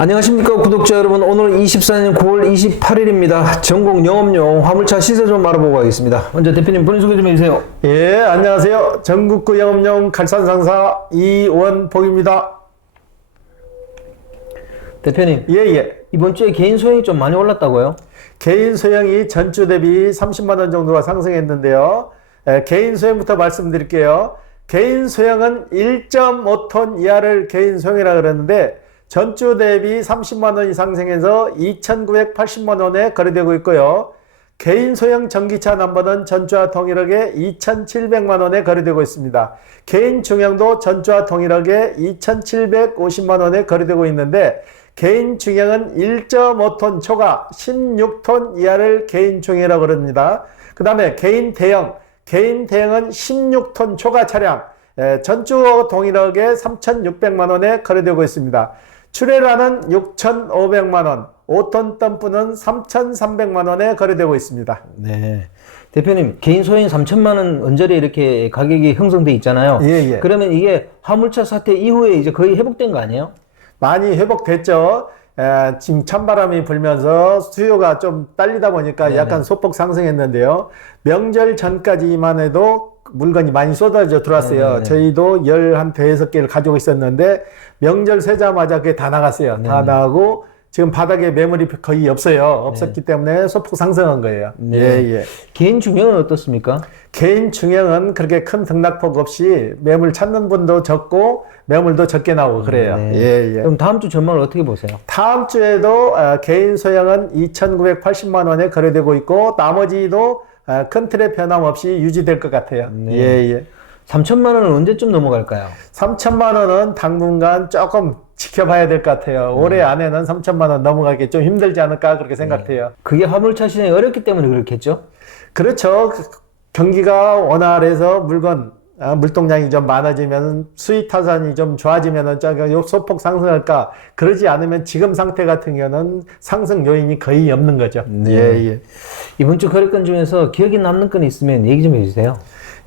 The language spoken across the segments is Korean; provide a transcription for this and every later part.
안녕하십니까 구독자 여러분, 오늘 24년 9월 28일입니다. 전국 영업용 화물차 시세 좀 알아보고 가겠습니다. 먼저 대표님 본인 소개 좀 해주세요. 예, 안녕하세요. 전국구 영업용 갈산상사 이원복입니다. 대표님, 예. 이번 주에 개인 소형이 좀 많이 올랐다고요? 개인 소형이 전주 대비 30만원 정도가 상승했는데요. 개인 소형부터 말씀드릴게요. 개인 소형은 1.5톤 이하를 개인 소형이라고 그러는데 전주 대비 30만원이 상승해서 2,980만원에 거래되고 있고요. 개인 소형 전기차 넘버는 전주와 동일하게 2,700만원에 거래되고 있습니다. 개인 중형도 전주와 동일하게 2,750만원에 거래되고 있는데 개인 중형은 1.5톤 초과 16톤 이하를 개인 중형이라고 그럽니다. 그 다음에 개인 대형은 16톤 초과 차량 전주와 동일하게 3,600만원에 거래되고 있습니다. 출애라는 6,500만원, 5톤 덤프는 3,300만원에 거래되고 있습니다. 네. 대표님, 개인 소형 3천만원 언저리에 이렇게 가격이 형성돼 있잖아요. 예. 그러면 이게 화물차 사태 이후에 이제 거의 회복된 거 아니에요? 많이 회복됐죠. 지금 찬바람이 불면서 수요가 좀 딸리다 보니까 네네. 약간 소폭 상승했는데요. 명절 전까지만 해도 물건이 많이 쏟아져 들어왔어요. 네네. 저희도 한 대여섯 개를 가지고 있었는데 명절 세자마자 그게 다 나갔어요. 네네. 다 나가고 지금 바닥에 매물이 거의 없어요. 없었기 때문에 소폭 상승한 거예요. 네. 예. 개인 중형은 어떻습니까? 개인 중형은 그렇게 큰 등락폭 없이 매물 찾는 분도 적고 매물도 적게 나오고 그래요. 네. 예. 그럼 다음 주 전망을 어떻게 보세요? 다음 주에도 개인 소형은 2,980만 원에 거래되고 있고 나머지도 큰 틀의 변함 없이 유지될 것 같아요. 네. 예. 3천만 원은 언제쯤 넘어갈까요? 3천만 원은 당분간 조금 지켜봐야 될 것 같아요. 올해 안에는 3천만 원 넘어가기 좀 힘들지 않을까 그렇게 생각돼요. 그게 화물차 시장이 어렵기 때문에 그렇겠죠? 그렇죠. 경기가 원활해서 물동량이 좀 많아지면 수익 타산이 좀 좋아지면은 소폭 상승할까? 그러지 않으면 지금 상태 같은 경우는 상승 요인이 거의 없는 거죠. 네. 예. 이번 주 거래건 중에서 기억에 남는 건 있으면 얘기 좀 해주세요.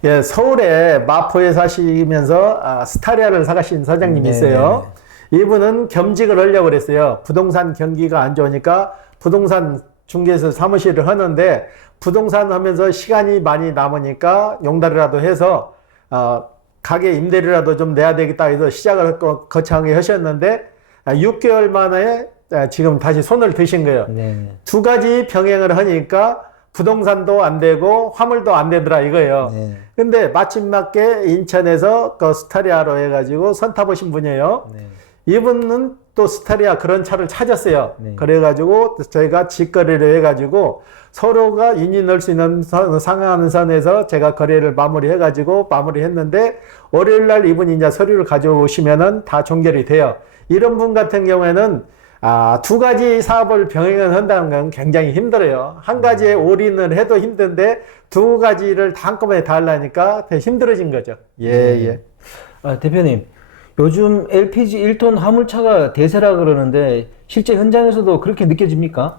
예, 서울에 마포에 사시면서 스타리아를 사가신 사장님이 있어요. 이분은 겸직을 하려고 그랬어요. 부동산 경기가 안 좋으니까 부동산 중개사 사무실을 하는데 부동산 하면서 시간이 많이 남으니까 용달이라도 해서 가게 임대료라도 좀 내야 되겠다 해서 시작을 거창하게 하셨는데 6개월 만에 지금 다시 손을 드신 거예요. 네. 두 가지 병행을 하니까 부동산도 안 되고 화물도 안 되더라 이거예요. 네. 근데 마침 맞게 인천에서 그 스타리아로 해가지고 선 타보신 분이에요. 네. 이분은 또 스타리아 그런 차를 찾았어요. 네. 그래가지고 저희가 직거래를 해가지고 서로가 윤이 넣을 수 있는 상하는 선에서 제가 거래를 마무리했는데 월요일날 이분이 이제 서류를 가져오시면은 다 종결이 돼요. 이런 분 같은 경우에는 두 가지 사업을 병행을 한다는 건 굉장히 힘들어요. 한 가지에 올인을 해도 힘든데 두 가지를 다 한꺼번에 다 하려니까 더 힘들어진 거죠. 예. 대표님, 요즘 LPG 1톤 화물차가 대세라 그러는데 실제 현장에서도 그렇게 느껴집니까?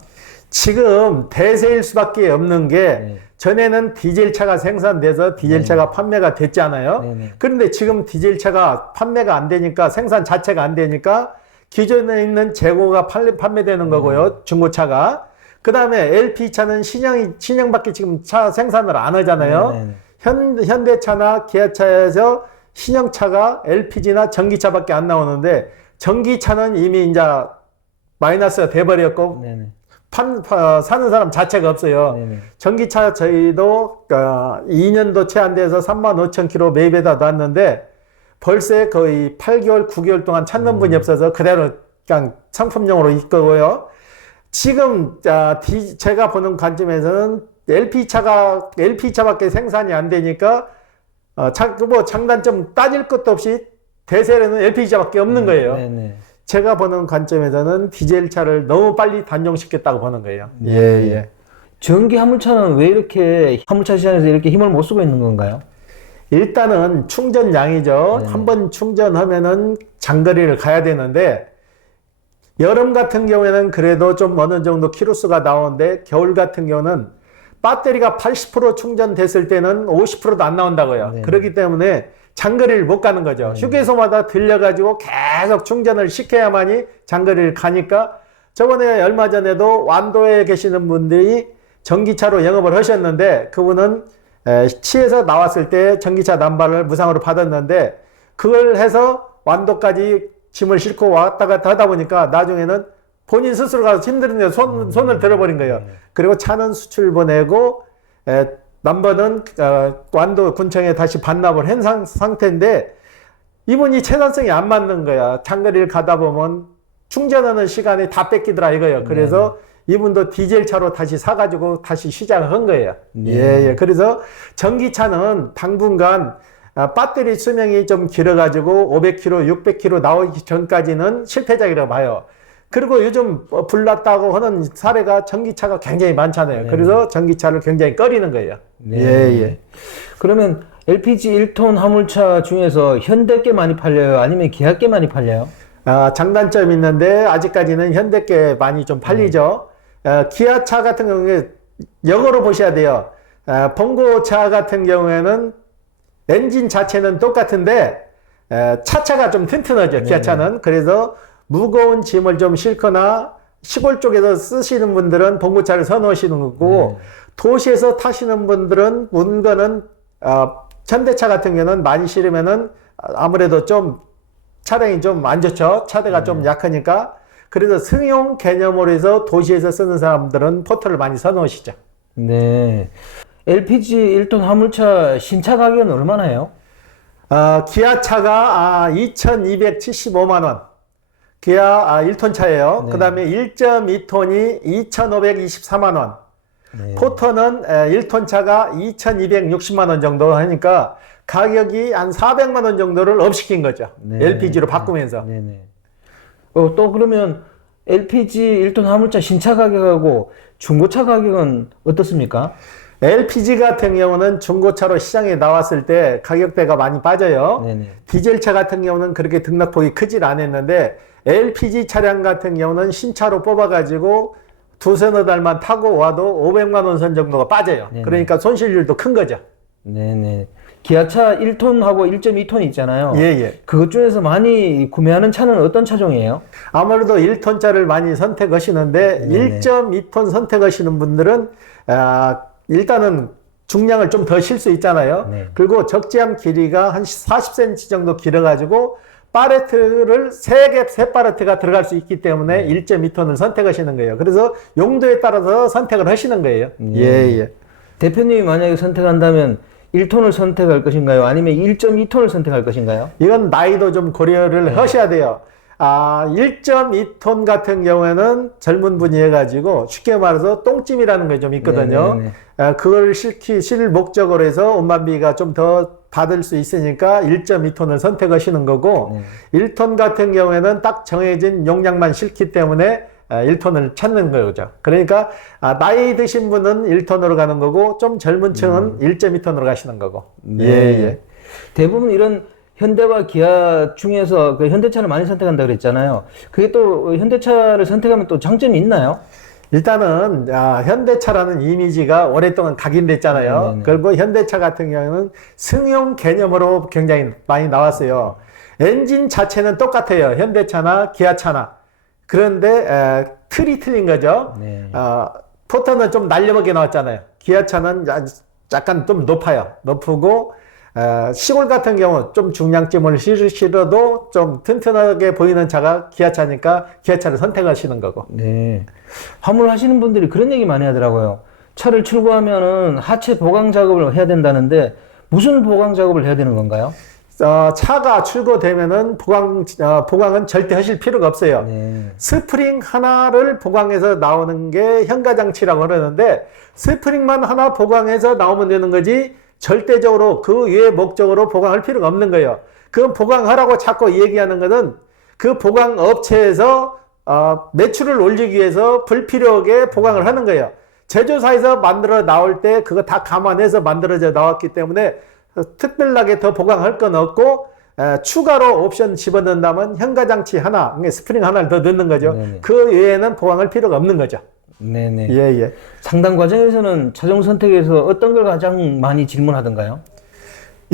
지금 대세일 수밖에 없는 게 전에는 디젤차가 생산돼서 디젤차가 판매가 됐잖아요. 그런데 지금 디젤차가 판매가 안 되니까 생산 자체가 안 되니까 기존에 있는 재고가 판매되는 거고요. 중고차가. 그 다음에 LP차는 신형밖에 지금 차 생산을 안 하잖아요. 현대차나 기아차에서 신형차가 LPG나 전기차밖에 안 나오는데 전기차는 이미 이제 마이너스가 돼버렸고 사는 사람 자체가 없어요. 전기차 저희도 2년도 채 안 돼서 35,000km 매입에다 놨는데 벌써 거의 8개월, 9개월 동안 찾는 분이 없어서 그대로 그냥 상품용으로 있고요. 지금 제가 보는 관점에서는 LP차밖에 생산이 안 되니까 장단점 따질 것도 없이 대세는 LPG차밖에 없는 거예요. 제가 보는 관점에서는 디젤차를 너무 빨리 단종시켰다고 보는 거예요. 예. 전기 화물차는 왜 이렇게 화물차 시장에서 이렇게 힘을 못 쓰고 있는 건가요? 일단은 충전량이죠. 한번 충전하면은 장거리를 가야 되는데 여름 같은 경우에는 그래도 좀 어느 정도 키로수가 나오는데 겨울 같은 경우는 배터리가 80% 충전됐을 때는 50%도 안 나온다고요. 그렇기 때문에 장거리를 못 가는 거죠. 휴게소마다 들려가지고 계속 충전을 시켜야만이 장거리를 가니까 저번에 얼마 전에도 완도에 계시는 분들이 전기차로 영업을 하셨는데 그분은 치에서 나왔을 때 전기차 난발을 무상으로 받았는데 그걸 해서 완도까지 짐을 싣고 왔다 갔다 하다 보니까 나중에는 본인 스스로 가서 힘들은데 손을 들어버린 거예요. 그리고 차는 수출 보내고 넘버는 완도 군청에 다시 반납을 한 상태인데 이분이 체산성이 안 맞는 거야. 장거리를 가다 보면 충전하는 시간이 다 뺏기더라 이거예요. 그래서 이분도 디젤 차로 다시 사가지고 다시 시작을 한 거예요. 예. 그래서 전기차는 당분간 배터리 수명이 좀 길어가지고 500km, 600km 나오기 전까지는 실패작이라고 봐요. 그리고 요즘 불났다고 하는 사례가 전기차가 굉장히 많잖아요. 그래서 전기차를 굉장히 꺼리는 거예요. 예. 그러면 LPG 1톤 화물차 중에서 현대께 많이 팔려요? 아니면 기아께 많이 팔려요? 장단점이 있는데 아직까지는 현대께 많이 좀 팔리죠. 기아차 같은 경우에 역으로 보셔야 돼요. 봉고차 같은 경우에는 엔진 자체는 똑같은데 차체가 좀 튼튼하죠. 기아차는. 그래서 무거운 짐을 좀 싣거나 시골 쪽에서 쓰시는 분들은 봉고차를 선호하시는 거고 도시에서 타시는 분들은 문거는 현대차 같은 경우는 많이 실으면은 아무래도 좀 차량이 좀 안 좋죠. 차대가 좀 약하니까. 그래서 승용 개념으로 해서 도시에서 쓰는 사람들은 포터를 많이 선호하시죠. 네. LPG 1톤 화물차 신차 가격은 얼마나요? 기아차가 2,275만 원. 기아 1톤 차예요. 그 다음에 1.2톤이 2,524만 원. 포터는 1톤 차가 2,260만 원 정도 하니까 가격이 한 400만 원 정도를 업시킨 거죠. LPG로 바꾸면서. 또 그러면 LPG 1톤 화물차 신차 가격하고 중고차 가격은 어떻습니까? LPG 같은 경우는 중고차로 시장에 나왔을 때 가격대가 많이 빠져요. 디젤차 같은 경우는 그렇게 등락폭이 크질 않았는데 LPG 차량 같은 경우는 신차로 뽑아가지고 두서너 달만 타고 와도 500만 원 선 정도가 빠져요. 그러니까 손실률도 큰 거죠. 기아차 1톤하고 1.2톤 있잖아요. 그것 중에서 많이 구매하는 차는 어떤 차종이에요? 아무래도 1톤짜리를 많이 선택하시는데 1.2톤 선택하시는 분들은 일단은 중량을 좀 더 실 수 있잖아요. 그리고 적재함 길이가 한 40cm 정도 길어가지고 파레트를 3개, 3파레트가 들어갈 수 있기 때문에 1.2톤을 선택하시는 거예요. 그래서 용도에 따라서 선택을 하시는 거예요. 대표님이 만약에 선택한다면 1톤을 선택할 것인가요? 아니면 1.2톤을 선택할 것인가요? 이건 나이도 좀 고려를 하셔야 돼요. 1.2톤 같은 경우에는 젊은 분이 해가지고 쉽게 말해서 똥찜이라는 게 좀 있거든요. 그걸 실 목적으로 해서 운반비가 좀 더 받을 수 있으니까 1.2톤을 선택하시는 거고 1톤 같은 경우에는 딱 정해진 용량만 싣기 때문에 1톤을 찾는 거죠. 그러니까 나이 드신 분은 1톤으로 가는 거고 좀 젊은 층은 1.2톤으로 가시는 거고. 대부분 이런 현대와 기아 중에서 그 현대차를 많이 선택한다 그랬잖아요. 그게 또 현대차를 선택하면 또 장점이 있나요? 일단은 현대차라는 이미지가 오랫동안 각인됐잖아요. 그리고 현대차 같은 경우는 승용 개념으로 굉장히 많이 나왔어요. 엔진 자체는 똑같아요. 현대차나 기아차나. 그런데 틀이 틀린 거죠. 포터는 좀 날려먹게 나왔잖아요. 기아차는 약간 좀 높고 시골 같은 경우 좀 중량짐을 실어도 좀 튼튼하게 보이는 차가 기아차니까 기아차를 선택하시는 거고. 화물 하시는 분들이 그런 얘기 많이 하더라고요. 차를 출고하면은 하체 보강 작업을 해야 된다는데 무슨 보강 작업을 해야 되는 건가요? 차가 출고되면은 보강은 절대 하실 필요가 없어요. 스프링 하나를 보강해서 나오는 게 현가장치라고 그러는데 스프링만 하나 보강해서 나오면 되는 거지 절대적으로 그 외의 목적으로 보강할 필요가 없는 거예요. 그 보강하라고 자꾸 얘기하는 것은 그 보강 업체에서 매출을 올리기 위해서 불필요하게 보강을 하는 거예요. 제조사에서 만들어 나올 때 그거 다 감안해서 만들어져 나왔기 때문에 특별하게 더 보강할 건 없고 추가로 옵션 집어넣는다면 현가장치 하나, 스프링 하나를 더 넣는 거죠. 그 외에는 보강할 필요가 없는 거죠. 상담 과정에서는 차종 선택에서 어떤 걸 가장 많이 질문하던가요?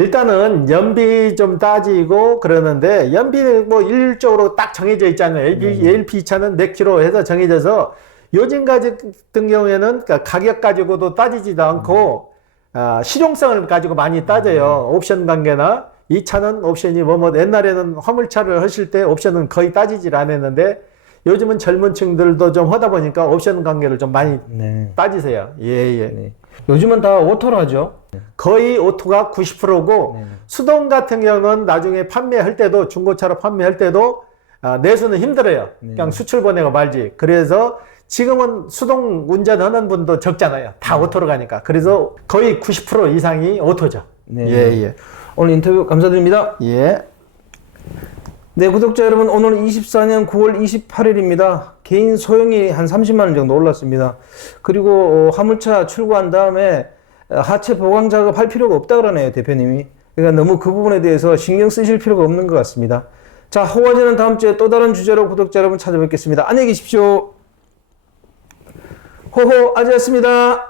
일단은 연비 좀 따지고 그러는데 연비는 뭐 일률적으로 딱 정해져 있잖아요. ALP 차는 몇 킬로 해서 정해져서 요즘 같은 경우에는 가격 가지고도 따지지도 않고 실용성을 가지고 많이 따져요. 옵션 관계나 이 차는 옵션이 옛날에는 화물차를 하실 때 옵션은 거의 따지질 않았는데 요즘은 젊은 층들도 좀 하다 보니까 옵션 관계를 좀 많이 따지세요. 예. 네. 요즘은 다 오토로 하죠. 거의 오토가 90%고 수동 같은 경우는 나중에 판매할 때도 중고차로 판매할 때도 내수는 힘들어요. 그냥 수출 보내고 말지. 그래서 지금은 수동 운전하는 분도 적잖아요. 다 오토로 가니까. 그래서 거의 90% 이상이 오토죠. 예. 오늘 인터뷰 감사드립니다. 예. 네, 구독자 여러분, 오늘 24년 9월 28일입니다. 개인 소형이 한 30만 원 정도 올랐습니다. 그리고 화물차 출고한 다음에 하체 보강 작업 할 필요가 없다 그러네요, 대표님이. 그러니까 너무 그 부분에 대해서 신경 쓰실 필요가 없는 것 같습니다. 자, 호화제는 다음 주에 또 다른 주제로 구독자 여러분 찾아뵙겠습니다. 안녕히 계십시오. 호호 아재였습니다.